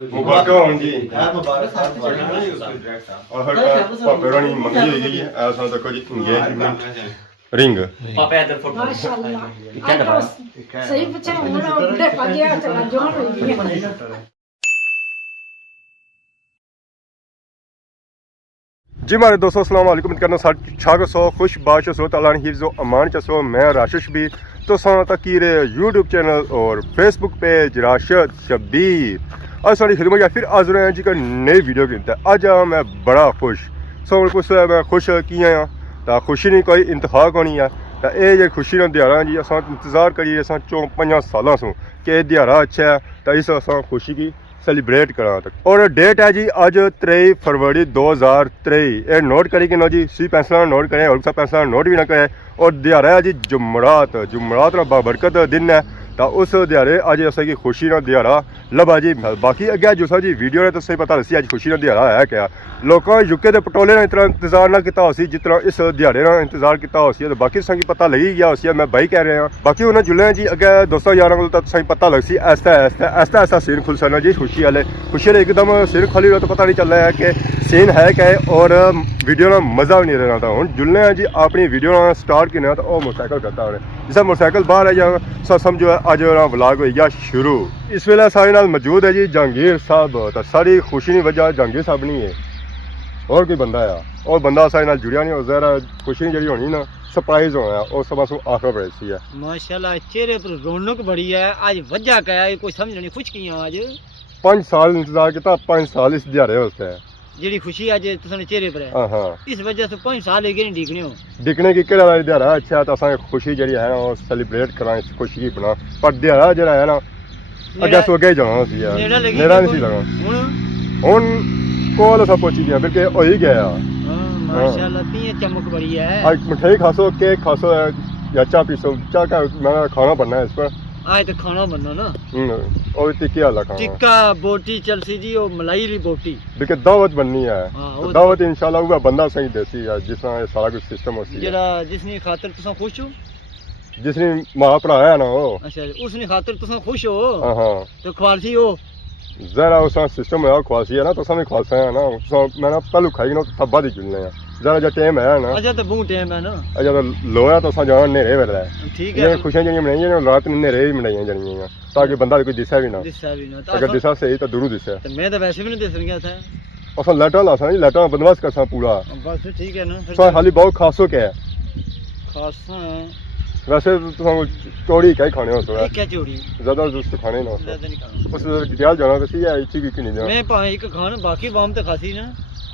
मुबारक हों जी और पापे रानी मंगी हुई है ऐसा तो कोई एंगेजमेंट रिंग पापा इधर फोटो माशाल्लाह क्या कर रहा सही बच्चा होना बुढ़े पागे चला जवान हो गई जी मारे दोस्तों अस्सलाम वालेकुम करना छाग सो खुश बाश सो तला हिफ्ज़ो अमान चसो मैं राशिद शबीर तो तकीर यूट्यूब चैनल और फेसबुक पेज राशिद शबीर आज सारी खिदमत या फिर आज रहे हैं जी का नई वीडियो गिनता है आज मैं बड़ा खुश सो कुछ मैं खुश की हाँ तो खुशी नहीं कोई इंतहा कोनी है तो ये खुशी का दिहाड़ा जी अस इंतजार करिए अस 4-5 सालों से कि दिहाड़ा अच्छा है तो इस अस खुशी की सेलिब्रेट करा तक और डेट है जी अज 23 फरवरी 2023 ये नोट करी कि ना जी सी पेंसिल नोट करें और पेंसिल नोट भी ना करें और दिहाड़ा है जी जुमरात ना बाबरकत दिन है तो उस दिहाड़े अज असें खुशी का दिहाड़ा लभा जी बाकी अगे जो जी वीडियो ने तो सही पता दसी अज खुशी का दिहाड़ा है क्या लोगों यूके के पटोले ने इतना इंतजार ना किया हो जितना इस दिहाड़े ना इंतजार किया हो तो बाकी तुसें पता लगी गया हो मैं भाई कह रहा बाकी उन्हें जुले जी अगे दोस्तों यार को तुसें पता लग सी ऐसा सीन खुल सकना जी खुशी वाले एकदम सीन खोली तो पता नहीं चल रहा है कि सीन है क्या है और वीडियो ना मज़ा भी नहीं रहना था हूँ जुलने हैं जी अपनी वीडियो ना स्टार्ट किया तो वह मोटरसाइकिल करता उन्हें जिस मोटरसाइकिल बाहर है या समझो अज व्लॉग हो गया शुरू इस वेले सारे नाल मौजूद है जी जहांगीर साहब तो सारी खुशी की वजह जहांगीर साहब नहीं है और कोई बंदा है और बंदा सारे नाल जुड़िया नहीं हो जरा खुशी जी होनी ना सरप्राइज होना और सब आखिर पैसी है माशाल्लाह चेहरे पर रौनक बड़ी है आज वजह क्या है कोई समझ नहीं खुश की आज 5 साल इंतजार किया 5 साल इस दिहाड़े होते हैं जेडी खुशी आज तुसाने चेहरे पर है हां इस वजह से 5 साल एक नहीं दिखने हो दिखने की केड़ा दिहाड़ा अच्छा तो असा खुशी जी है ना वो सेलिब्रेट करा इस खुशी की बना पर दिहाड़ा जरा है ना अगे सो अगे जाना सी यार मेरा नहीं सी लगा हुन कोल सब पहुंची गया बिल्कुल हो ही गया माशाल्लाह तीन चमक बड़ी है आज मिठाई खासो केक खासो या चाय पीसो चाय का मैं खाना बनना है इस पर आज तो खाना बनना ना और टिक्की वाला खाना टिक्का बोटी चलसी जी और मलाई री बोटी देखिए दावत बननी है तो दावत इंशाल्लाह वो बंदा सही देसी है जिस तरह सारा कुछ सिस्टम होसी है जरा जिसनी खातिर तुसा खुश हो जिसने मां भरा है ना वो अच्छा उसनी खातिर तुसा खुश हो हां तो ख्वालसी हो जरा उसका सिस्टम है ख्वालसी है ना तो समय ख्वालसा है ना तो मैं ना पहलू खाई ना सब बाद ही चुनने हैं जरा जो टाइम है ना अच्छा तो बहुत टाइम है ना अच्छा तो लोया तो सा जान नेरे वेला है ठीक है खुशियां जणियां मनाइयां ने रात ने नेरे भी मनाइयां जणियां ताकि बंदा कोई दिसा भी ना अगर दिसा सही तो दूर दिसा तो मैं तो वैसे भी नहीं दिस गया था असा लाटा लासा नहीं लाटा बंदोबस्त करसा पूरा बस ठीक है ना फिर खाली बहुत खासो क्या है खासा है वैसे तो चौड़ी क्या खाने हो थोड़ा क्या चौड़ी ज्यादा दोस्त खाने ना ज्यादा नहीं खाना उस डिटेल जाना वैसे है इसी की नहीं जाना मैं पाए एक खाना बाकी बाम तो खासी ना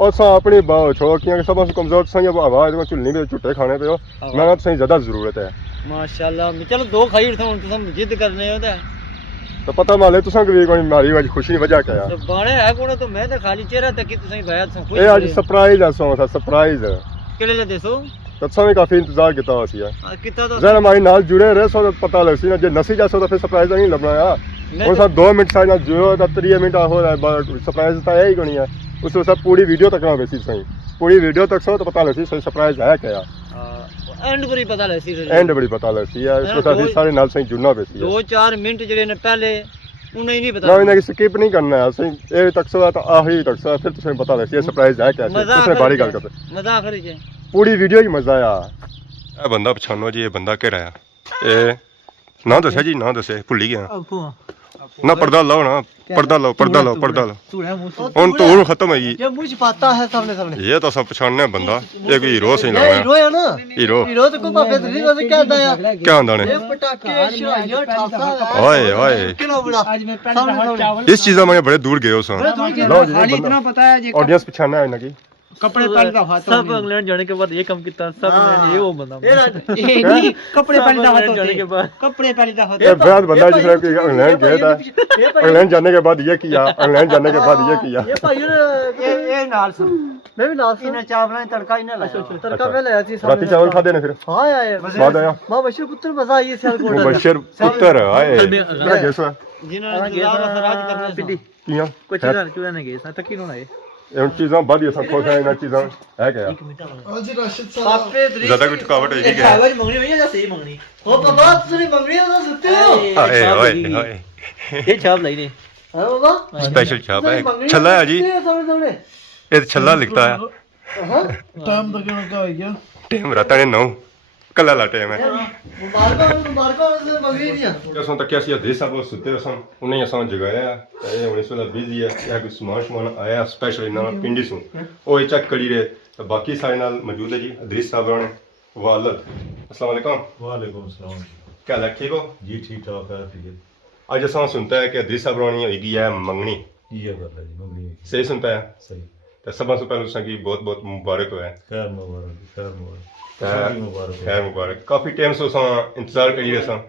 और सा अपनी छोकियां के सब कमजोर सा या आवाज में चुल्ली में झुट्टे खाने पे हो मैं सही ज्यादा जरूरत है माशाल्लाह चलो दो खाई उठा तुम जिद करने हो तो पता माले तुसा की कोई मारी वजह खुशी वजह क्या है तो बाणे है कोण तो मैं तो खाली चेहरा तक तुसा भाया तुसा खुश ए आज सरप्राइज है सो सरप्राइज केले ले देसो तो समय काफी इंतजार किया हो सिया कितना तो जरा हमारी नाल जुड़े रहे सो पता लग सी ना जे नसी जा सो तो फिर सरप्राइज नहीं लगना यार और सब 2 मिनट साइड ना जुड़ो तो 3 मिनट हो रहा है सरप्राइज तो है ही कोनी है उस सब पूरी वीडियो तक ना बेसी सही पूरी वीडियो तक सो तो पता लग सी सही सरप्राइज है क्या एंड बड़ी पता लग सी एंड बड़ी पता लग सी यार इसको साथ सारे नाल सही जुड़ना बेसी 2-4 मिनट जेडे ने पहले उन्हें नहीं पता ना इन्हें स्किप नहीं करना है सही ए तक सो तो आखिरी तक सो फिर तुसें पता लग सी सरप्राइज है क्या दूसरे बारी गल करते मजा करी जे पूरी वीडियो ही मजा आया ए बंदा पछानो जी ये बंदा केड़ा है ए ना दसे जी ना दसे भुल ही गया ना पर्दा लाओ ना पर्दा लो उन तो खत्म है ये मुझे पता है सामने ये तो सब पछानने बंदा ये कोई हीरो सही लग रहा है हीरो है ना हीरो तो को पापे नहीं तो क्या आंदा है क्या आंदा ने ये पटाखे शराइयां ठासा ओए किलो बड़ा आज मैं सामने इस चीज़ में बड़े दूर गए हो लो जी इतना पता है जी ऑडियंस पछानना है ना की कपड़े पहले दफा सब इंग्लैंड जाने के बाद ये काम किया सब ये वो बंदा नहीं कपड़े पहले दफा जाने के बाद कपड़े पहले दफा ये बहुत बंदा जिसने कि इंग्लैंड गया था इंग्लैंड जाने के बाद ये किया इंग्लैंड जाने के बाद ये किया ये भाई ये नाल सुन मैं भी नाल सुन चावल तड़का ही ना लाया तड़का मैं लाया थी राती चावल खादे ने फिर हां आया स्वाद आया मां बशीर पुत्र मजा आई सियाल कोट बशीर पुत्र आए क्या जैसा जिन्होंने राज करना पिड्डी किया कोई चूड़ा ने गए तक ही ना आए इन चीज़ों बाद ये सब खोज है इन चीज़ों है क्या आज राशिद साहब ज़्यादा कुछ थकावट है क्या थकावट मंगनी भैया या सही मंगनी हो पापा तुझे मंगनी हो सकते हो ओए ये छाप लाई ने हाँ बाबा स्पेशल छाप है छल्ला है जी ये छल्ला लिखता है टाइम तो क्या हो गया टाइम रहता है 9 कल वाला टाइम है मुबारक से मंगनी दिया असां तक ਅਸੀਂ ਹਦੀਸ ਸਾਹਿਬ ਸੁੱਤੇ ਅਸਾਂ ਉਹਨੇ ਅਸਾਂ ਜਗਾਇਆ ਇਹ ਹੁਣ ਇਸ ਵੇਲੇ ਬਿਜ਼ੀ ਹੈ ਇਹ ਕੋਈ ਸਮਾਨ ਆਇਆ ਸਪੈਸ਼ਲ ਨਾ ਪਿੰਡੀ ਸੋਂ ਉਹ ਚੈੱਕ ਕਰੀ ਰਹੇ ਤੇ ਬਾਕੀ ਸਾਡੇ ਨਾਲ ਮੌਜੂਦ ਹੈ ਜੀ ਹਦੀਸ ਸਾਹਿਬ ਨੇ ਵਾਲਦ अस्सलाम वालेकुम वालेकुम सलाम क्या हाल है ठीक हो जी ठीक ठाक है ठीक है आज असां सुनता है कि हदीस साहब होनी होगी है मंगनी ये गल है जी मंगनी सही सुनता है सही तो सब से पहले तुसां की बहुत बहुत मुबारक हो है खैर मुबारक खैर मुबारक काफी टाइम से असां इंतजार करी रहे सां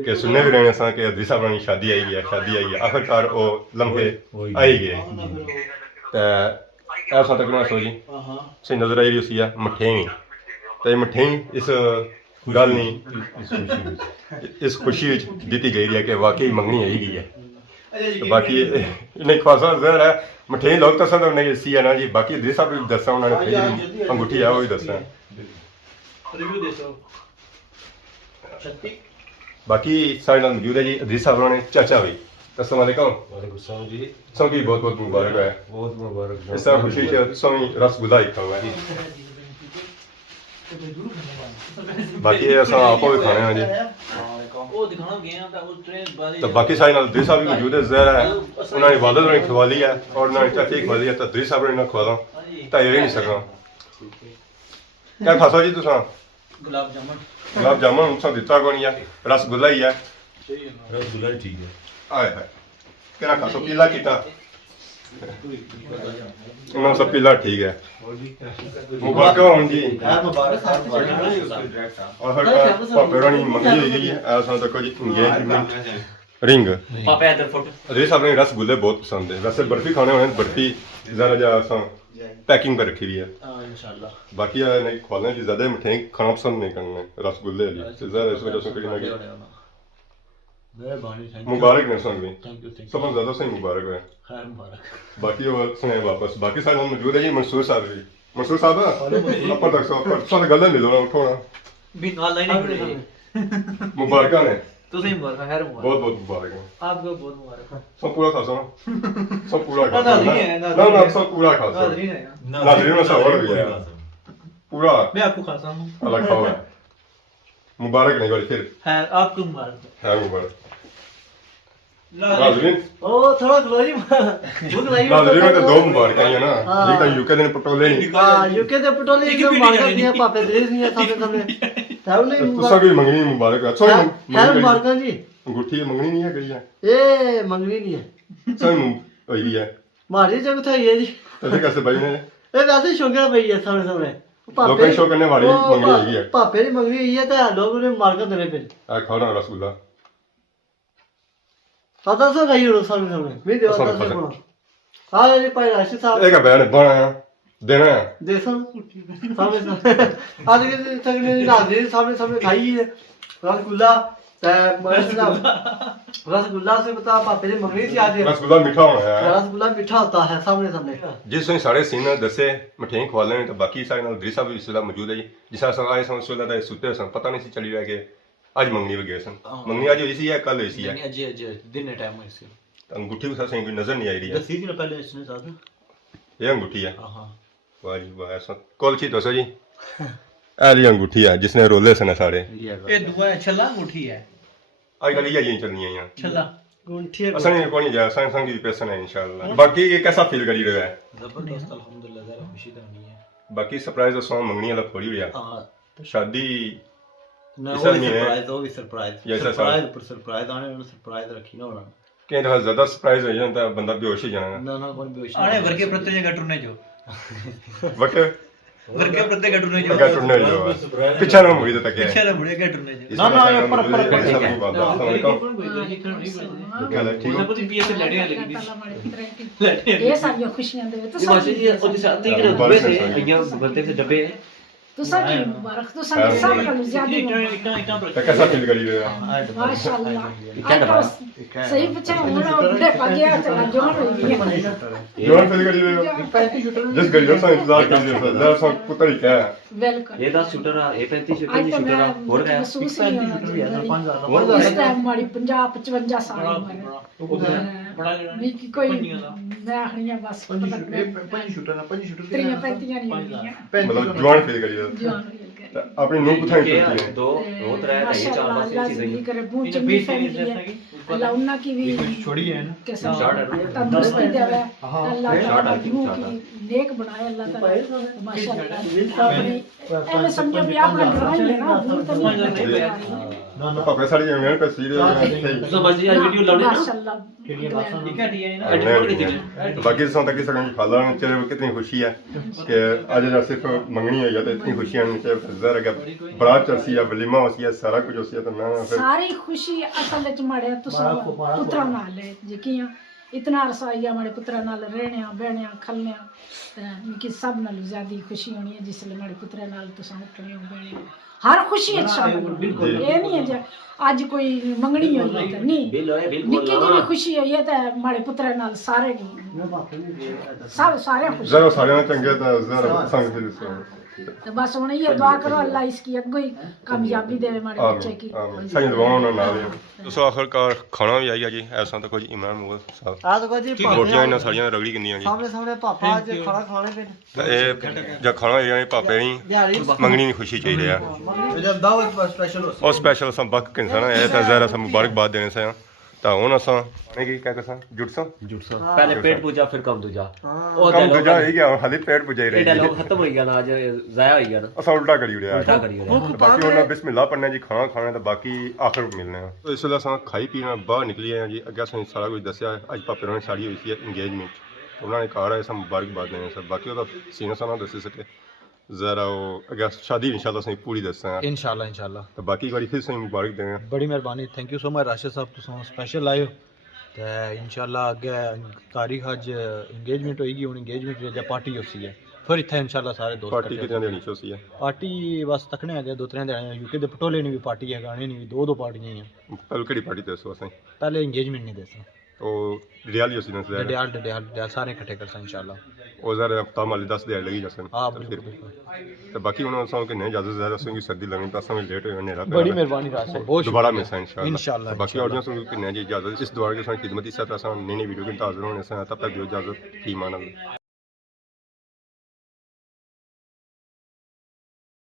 कि सुनने भी रहे सां कि हदीस साहब की शादी आई है आखिरकार वो लम्हे आई गए तो ऐसा तक ना सोची सही नजर आई रही है मठेंगी तो मठेंगी इस गल नहीं इस खुशी दी गई है कि वाकई मंगनी आई गई है तो बाकी इन्हें खासा जहर है मठेई लोग तो सब नहीं सी है ना जी बाकी हदीस साहब भी दसा उन्होंने अंगूठी है वो भी दसा बाकी सारे नाल मौजूद है जी हदीस साहब ने चाचा भी अस्सलाम वालेकुम वालेकुम सलाम जी सब की बहुत बहुत मुबारक है बहुत मुबारक इस तरह खुशी से सब रसगुल्ला ही खाओ है बाकी असा आपो भी खाने हैं जी तो बाकी सारे नाल हदीस साहब भी मौजूद है जहर है उन्होंने वालद ने खवा ली है और उन्होंने चाची खवा ली है तो हदीस साहब ने खवा दो तो ये नहीं सका क्या खासा जी तुसा गुलाब जामुन तुसा दिता को नहीं है रसगुल्ला ही है रसगुल्ला ठीक है आए है क्या खासा पीला कीता उन्होंने सब पीला ठीक है मुबारक हो जी और पापे रानी मंगी हुई है ऐसा देखो जी एंगेजमेंट रिंग पापा इधर फोटो हदीस साहब ने रसगुल्ले बहुत पसंद है वैसे बर्फी खाने होने बर्फी ज़रा जा पैकिंग पर रखी हुई है इंशाल्लाह बाकी नहीं खोलने की ज़्यादा मिठाई खाना पसंद नहीं करना रसगुल्ले वाली ज़रा इस वजह से करी ना मुबारक ने सुन भी सब ज़्यादा सही मुबारक है बाकी वो सुने वापस बाकी सारे मौजूद है जी मंसूर साहब भी मंसूर साहब अपर तक सब गल मिलो ना उठो ना भी नाल लाइन नहीं मुबारक ने तो सही मुबारक खैर मुबारक बहुत बहुत मुबारक है आपको बहुत मुबारक सब पूरा खासा सब पूरा खासा ना सब पूरा खासा नहीं है नाज़रीन में सब और भी है पूरा मैं आपको खाता हूं अलग खाओ है मुबारक नहीं बोले फिर है आपको मुबारक है मुबारक नाज़रीन ओ थोड़ा ग्लोरी भूख लगी नाज़रीन में तो दो मुबारक हैं ना एक तो यूके ने पटोले नहीं हां यूके दे पटोले एक मुबारक दिया पापे देश नहीं है सामने सामने तो सभी मंगनी मुबारक है सॉरी मुबारक जी अंगूठी मंगनी नहीं है कही है ए मंगनी नहीं है सही वही है मारी जग था ये जी तो कैसे भाई ने ए वैसे शोकर भाई है सामने सामने लोगों शो करने वाली मंगनी है पापे ने मंगनी है तो लोगों ने मार कर देने पे आ खाओ ना रसगुल्ला आता सो गई रो सामने मैं देवा था से बोला हां ये पाई राशिद साहब एक बयान बनाया देना है देखो सामने आज के तक ने नाज़ सामने खाई है रसगुल्ला रसगुल्ला से बता पापे ने मंगनी थी आज रसगुल्ला मीठा होना है रसगुल्ला मीठा होता है सामने जिस दिन सारे सीन दसे मिठाई खवा लेने तो बाकी सारे नाल हदीस साहब भी इस वेला मौजूद है जी जिस तरह आए सन उस वेला दा सुते सन पता नहीं सी चली रहा कि आज मंगनी भी गए सन मंगनी आज हुई सी या कल हुई सी है अजय दिन है टाइम है इसके अंगूठी भी सही कोई नजर नहीं आई रही है सीधी ने पहले इसने साथ ये अंगूठी है हां वाह जी वाह ऐसा कॉल छी दसो जी आली अंगूठी है जिसने रोले सन सारे ये दुआ छल्ला अंगूठी है आजकल ये चलनी है यहाँ छल्ला अंगूठी है असन को नहीं जा सन संग की पेशन है इंशाल्लाह बाकी ये कैसा फील करी रहा है जबरदस्त अल्हम्दुलिल्लाह जरा खुशी तो नहीं है बाकी सरप्राइज तो मंगनी वाला खोली हुई है हां शादी ना इस वो महीने सरप्राइज ये ऐसा सरप्राइज पर सरप्राइज आने वाला सरप्राइज रखी ना होना कहीं तो ज्यादा सरप्राइज हो जाता है बंदा बेहोश ही जाना ना कौन बेहोश आने घर के प्रत्येक जगह टूटने जो बट घर के प्रत्येक टूटने जो क्या टूटने जो पीछे ना मुड़ी तक है पीछे ना मुड़े के टूटने जो ना ये पर क्या ठीक है कुछ पीए से लड़ियां लगी ये सारी खुशियां दे तो मासी जी और साथ ही के डब्बे से यहाँ बनते से डब्बे तो सारी मुबारक तो सारी सब का ज्यादा कैसा फील करी रहा है माशाल्लाह सही बच्चा होना बड़े पगे चला जोन हो गया जोन फील करी रहा है जिस गलियों से इंतजार कर रहे थे जरा सा पुत्र ही क्या है वेलकम ये 10 शूटर है ये 35 शूटर नहीं शूटर है और गया महसूस नहीं होना चाहिए। उस टाइम हमारी 50 55 साल उम्र है ਵੀ ਕਿ ਕੋਈ ਮੈਂ ਆਖਣੀਆਂ ਬਸ ਪਤਾ ਪੰਜ ਸ਼ੂਟਰ ਨਾ ਪੰਜ ਸ਼ੂਟਰ ਤੇਰੀਆਂ ਪੈਂਤੀਆਂ ਨਹੀਂ ਹੁੰਦੀਆਂ ਮਤਲਬ ਜਵਾਨ ਫੀਲ ਕਰੀਦਾ ਜਵਾਨ ਤੇ ਆਪਣੀ ਨੂੰ ਕੁਥਾਈ ਚੁੱਕੀ ਹੈ दो दो तरह है ये चार बस ये चीजें करे बूझ चंगी फैमिली है अल्लाह उन्ना की भी छोड़ी है ना कैसा शॉर्ट है तंदुरुस्ती देवे अल्लाह शॉर्ट ताला है, यूं शॉर्ट है। की नेक बनाए अल्लाह ताला माशाल्लाह अपनी ऐसे समझो भी अपना घर ही है ना दूर तो नहीं ਪਾਪੇ ਸਾਡੀ ਜਮੀਨ ਪੇ ਸੀਰੇ समझ यार वीडियो लाने ना माशाल्लाह ठीक है एडिट करके दिखे बाकी सौ तक सगन खाला चले कितनी खुशी है कि आज जब सिर्फ मंगनी हुई है तो इतनी खुशियां नीचे जरा का बरात चलसी है वलीमा होसी है सारा कुछ होसी है तो मैं फिर सारी खुशी असल च माड़े तुसा पुत्रा नाल है जिकियां इतना अरसा आइया माड़े पुत्रा नाल रहने बहने खलने मिकी सब नाल ज्यादा खुशी होनी है जिसले माड़े पुत्रा नाल तुसा उठने बहने हर खुशी अच्छा बिल्कुल ये नहीं है जे आज कोई मंगनी हुई है तो नहीं निक्की जी भी खुशी हुई है तो माड़े पुत्रा नाल सारे सब सारे खुश जरा सारे चंगे तो जरा संग दिल से तो बस हुन ये दुआ करो अल्लाह इसकी अगो ही कामयाबी देवे माड़े बच्चे की सही दुआओं नाल दोस्तों आखिरकार खाना भी आई है जी ऐसा तो कुछ इमाम मुगल साहब आ तो जी रोटियां इन्हां सारियां रगड़ी किंदियां जी सामने सामने पापा आज खाना खाने पे ਤੇ ਇਹ ਜਦ ਖਾਣਾ ਹੋਇਆ ਨੇ ਪਾਪੇ ਨਹੀਂ ਮੰਗਣੀ ਦੀ ਖੁਸ਼ੀ ਚਾਹੀਦੀ ਆ जब दावत पर स्पेशल हो ਉਹ ਸਪੈਸ਼ਲ ਸਮ ਬੱਕ ਕਿਨਸਾਨਾ ਇਹ ਤਾਂ ਜ਼ਰਾ ਸਮ ਮੁਬਾਰਕਬਾਦ ਦੇਣੇ ਸਾਂ ਤਾਂ ਹੁਣ ਅਸਾਂ ਨੇ ਕੀ ਕਹਿ ਕਸਾਂ ਜੁੜਸਾਂ पहले पेट पूजा फिर कम दूजा ਕੰਮ ਦੂਜਾ ਹੀ ਗਿਆ ਹਾਲੇ ਪੇਟ ਪੁਜਾਈ ये ਰਹੀ डायलॉग खत्म हो गया ना आज जाया हो गया ना ਅਸਾਂ ਉਲਟਾ ਕਰੀ ਉੜਿਆ उल्टा करियो ਬਾਕੀ ਉਹਨਾਂ ਬਿਸਮਿਲ੍ਲਾ ਪੜਨਾ ਜੀ ਖਾਣਾ ਖਾਣਾ ਤਾਂ ਬਾਕੀ ਆਖਰ ਮਿਲਨੇ ਆ ਇਸ ਵੇਲੇ ਅਸਾਂ ਖਾਈ ਪੀਣਾ ਬਾਹਰ ਨਿਕਲੀ ਆ ਜੀ ਅੱਗੇ ਅਸਾਂ ਸਾਰਾ ਕੁਝ ਦੱਸਿਆ ਅੱਜ ਪਾਪੇ ਨੇ ਸਾੜੀ ਹੋਈ ਸੀ ਇੰਗੇਜਮੈਂਟ ਉਹਨਾਂ ਨੇ ਘਰ ਆਏ ਸਭ ਮੁਬਾਰਕਬਾਦ ਦੇਣੇ ਸਭ ਬਾਕੀ ਉਹਦਾ ਸੀਨਾ ਸਾਨਾ ਦੱਸੇ ਸਕੇ ਜ਼ਰਾ ਉਹ ਅੱਗੇ ਸ਼ਾਦੀ ਇਨਸ਼ਾਅੱਲਾ ਅਸੀਂ ਪੂਰੀ ਦੱਸਾਂ इंशाल्लाह ਤਾਂ ਬਾਕੀ ਵਾਰੀ ਫਿਰ ਅਸੀਂ ਮੁਬਾਰਕ ਦੇਣਾ बड़ी मेहरबानी thank you so much Rashid साहब तुम स्पेशल आए हो तो इंशाल्लाह अगे तारीख अज इंगेजमेंट होएगी हुन इंगेजमेंट या पार्टी होसी है फिर इत्थे इंशाल्लाह सारे दोस्त ਪਾਰਟੀ ਕਿਤਨੇ ਦੇਣੀ ਚਾਹੀਦੀ ਹੈ पार्टी बस तकने आ गए दो त्रै दिन यूके दे पटोले नहीं भी पार्टी है गाने नहीं भी दो पार्टियां हैं ਪਹਿਲ ਕਿਹੜੀ ਪਾਰਟੀ ਦੱਸੋ ਅਸੀਂ पहले इंगेजमेंट नहीं देसा ਉਹ ਰਿਆਲੀ ਹੋਸੀ ਨਾ ਜ਼ਰਾ डडियाल सारे इकट्ठे करसा इंशाल्लाह ਉਹ ਜ਼ਰਾ ਹਫਤਾ ਮਾਲੀ 10 ਦਿਹਾੜੇ ਲੱਗੀ ਜਸਨ हां बिल्कुल ਤੇ ਬਾਕੀ ਉਹਨਾਂ ਨੂੰ ਕਿ ਨਹੀਂ ਇਜਾਜ਼ਤ ਜ਼ਰਾ ਸੰਗੀ ਸਰਦੀ ਲੱਗਣੀ ਤਾਂ ਸਮੇਂ ਲੇਟ ਹੋ ਜਾਣੇ बड़ी मेहरबानी राशिद बहुत दोबारा मिलसा इंशाल्लाह इंशाल्लाह बाकी ऑडियंस को कि नहीं जी इजाजत इस द्वारा के साथ खिदमत इस तरह से नई वीडियो के इंतजार होने से तब तक जो इजाजत की माना